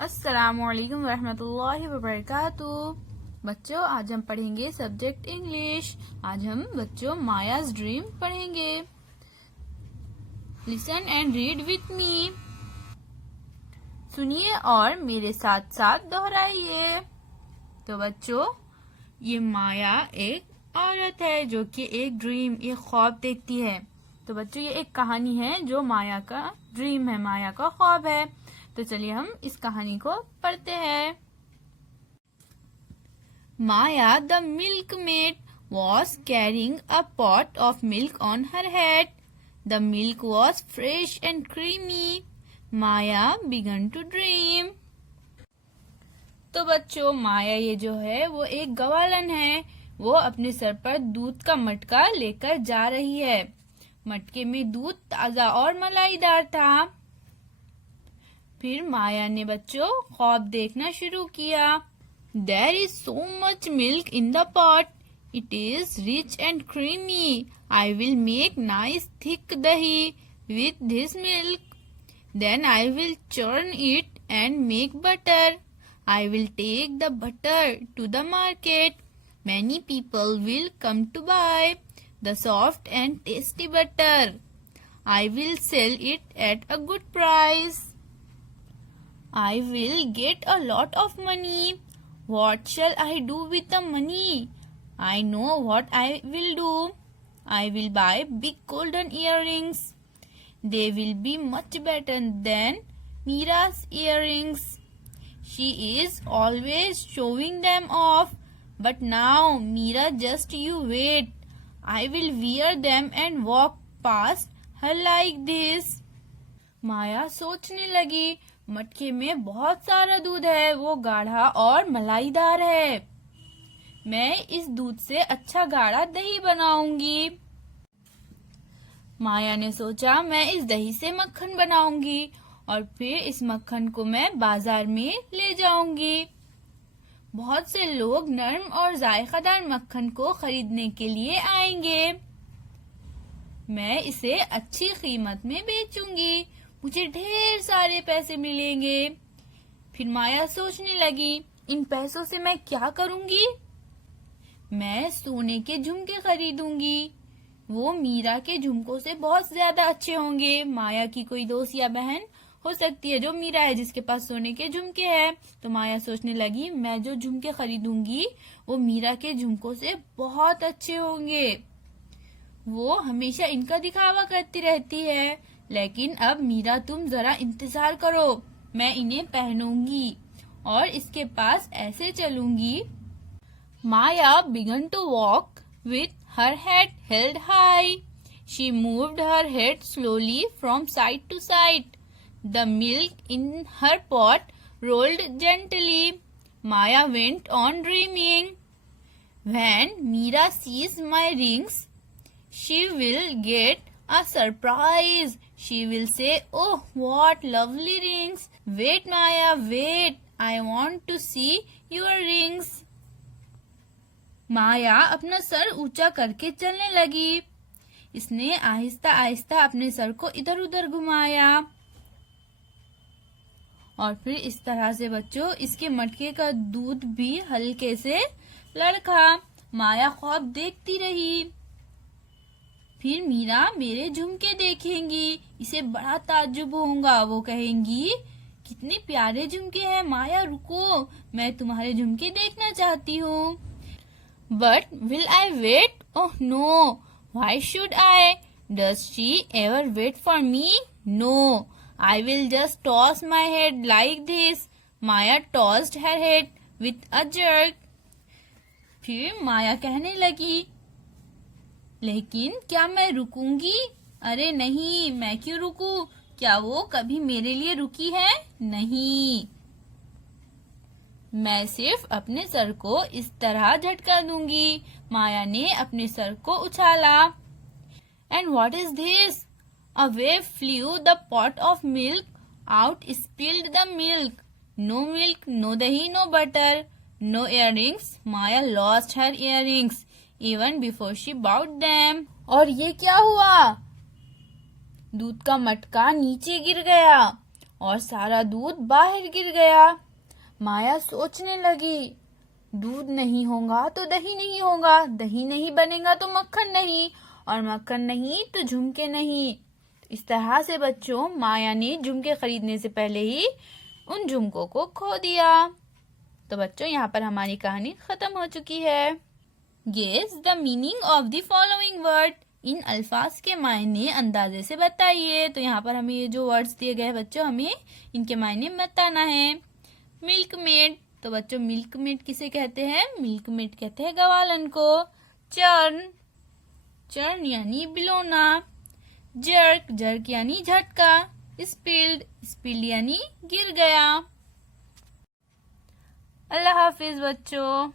अस्सलामुअलैकुम वरहमतुल्लाहि वबरकातुहू। बच्चों, आज हम पढ़ेंगे सब्जेक्ट इंग्लिश। आज हम बच्चों मायाज ड्रीम पढ़ेंगे। Listen and read with me. सुनिए और मेरे साथ साथ दोहराइए। तो बच्चों, ये माया एक औरत है जो कि एक ड्रीम, एक ख्वाब देखती है। तो बच्चों, ये एक कहानी है जो माया का ड्रीम है, माया का ख्वाब है। तो चलिए हम इस कहानी को पढ़ते हैं। Maya the milkmaid was carrying a pot of milk on her head. The milk was fresh and creamy. Maya began to dream. तो बच्चों, माया ये जो है वो एक गवालन है। वो अपने सर पर दूध का मटका लेकर जा रही है। मटके में दूध ताजा और मलाईदार था। फिर माया ने बच्चों ख्वाब देखना शुरू किया। There is so much milk in the pot. It is rich and creamy. I will make nice thick dahi with this milk. Then I will churn it and make butter. I will take the butter to the market. Many people will come to buy the soft and tasty butter. I will sell it at a good price. I will get a lot of money. What shall I do with the money? I know what I will do. I will buy big golden earrings. They will be much better than Mira's earrings. She is always showing them off. But now, Mira, just you wait. I will wear them and walk past her like this. माया सोचने लगी, मटके में बहुत सारा दूध है, वो गाढ़ा और मलाईदार है। मैं इस दूध से अच्छा गाढ़ा दही बनाऊंगी। माया ने सोचा, मैं इस दही से मक्खन बनाऊंगी और फिर इस मक्खन को मैं बाजार में ले जाऊंगी। बहुत से लोग नरम और जायकादार मक्खन को खरीदने के लिए आएंगे। मैं इसे अच्छी कीमत में बेचूंगी। मुझे ढेर सारे पैसे मिलेंगे। फिर माया सोचने लगी, इन पैसों से मैं क्या करूंगी? मैं सोने के झुमके खरीदूंगी। वो मीरा के झुमकों से बहुत ज्यादा अच्छे होंगे। माया की कोई दोस्त या बहन हो सकती है जो मीरा है, जिसके पास सोने के झुमके हैं। तो माया सोचने लगी, मैं जो झुमके खरीदूंगी वो मीरा के झुमकों से बहुत अच्छे होंगे। वो हमेशा इनका दिखावा करती रहती है। लेकिन अब मीरा, तुम जरा इंतजार करो, मैं इन्हें पहनूंगी और इसके पास ऐसे चलूंगी। माया began to walk with her head held high. She moved her head slowly from side to side. The milk in her pot rolled gently. Maya went on dreaming. When Meera sees my rings, she will get a surprise. She will say, "Oh, what lovely rings! Wait, Maya, wait. I want to see your rings." माया अपना sir ऊंचा करके चलने लगी। इसने आहिस्ता आहिस्ता अपने सर को इधर उधर घुमाया और फिर इस तरह से बच्चों इसके मटके का दूध भी हल्के से लड़खा। माया ख्वाब देखती रही। फिर मीरा मेरे झुमके देखेंगी, इसे बड़ा ताज्जुब होगा। वो कहेंगी, कितने प्यारे झुमके हैं। माया रुको, मैं तुम्हारे झुमके देखना चाहती हूँ। But will I wait? Oh no, why should I? Does she ever wait for me? No, I will just toss my head like this. Maya tossed her head with a jerk. फिर माया कहने लगी, लेकिन क्या मैं रुकूंगी? अरे नहीं, मैं क्यों रुकूं? क्या वो कभी मेरे लिए रुकी है? नहीं, मैं सिर्फ अपने सर को इस तरह झटका दूंगी। माया ने अपने सर को उछाला। And what is this? Away flew the pot of milk, out spilled the milk. No milk, no dahi, no butter, no earrings. Maya lost her earrings even before she bought them. और ये क्या हुआ? दूध का मटका नीचे गिर गया और सारा दूध बाहर गिर गया। माया सोचने लगी, दूध नहीं होगा तो दही नहीं होगा, दही नहीं बनेगा तो मक्खन नहीं, और मक्खन नहीं तो झुमके नहीं। इस तरह से बच्चों, माया ने झुमके खरीदने से पहले ही उन झुमकों को खो दिया। तो बच्चों, यहाँ पर हमारी कहानी खत्म हो चुकी है। Guess the meaning of the following word. इन अल्फाज के मायने अंदाजे से बताइए। तो यहाँ पर हमें ये जो वर्ड्स दिए गए बच्चों, हमें इनके मायने बताना है। मिल्क मेड, तो बच्चों मिल्क मेड किसे कहते हैं? मिल्क मेड कहते हैं गवालन को। चर्न, चर्न यानी बिलोना। जर्क, जर्क यानी झटका। स्पिल्ड, स्पिल्ड यानी गिर गया। अल्लाह हाफिज बच्चों।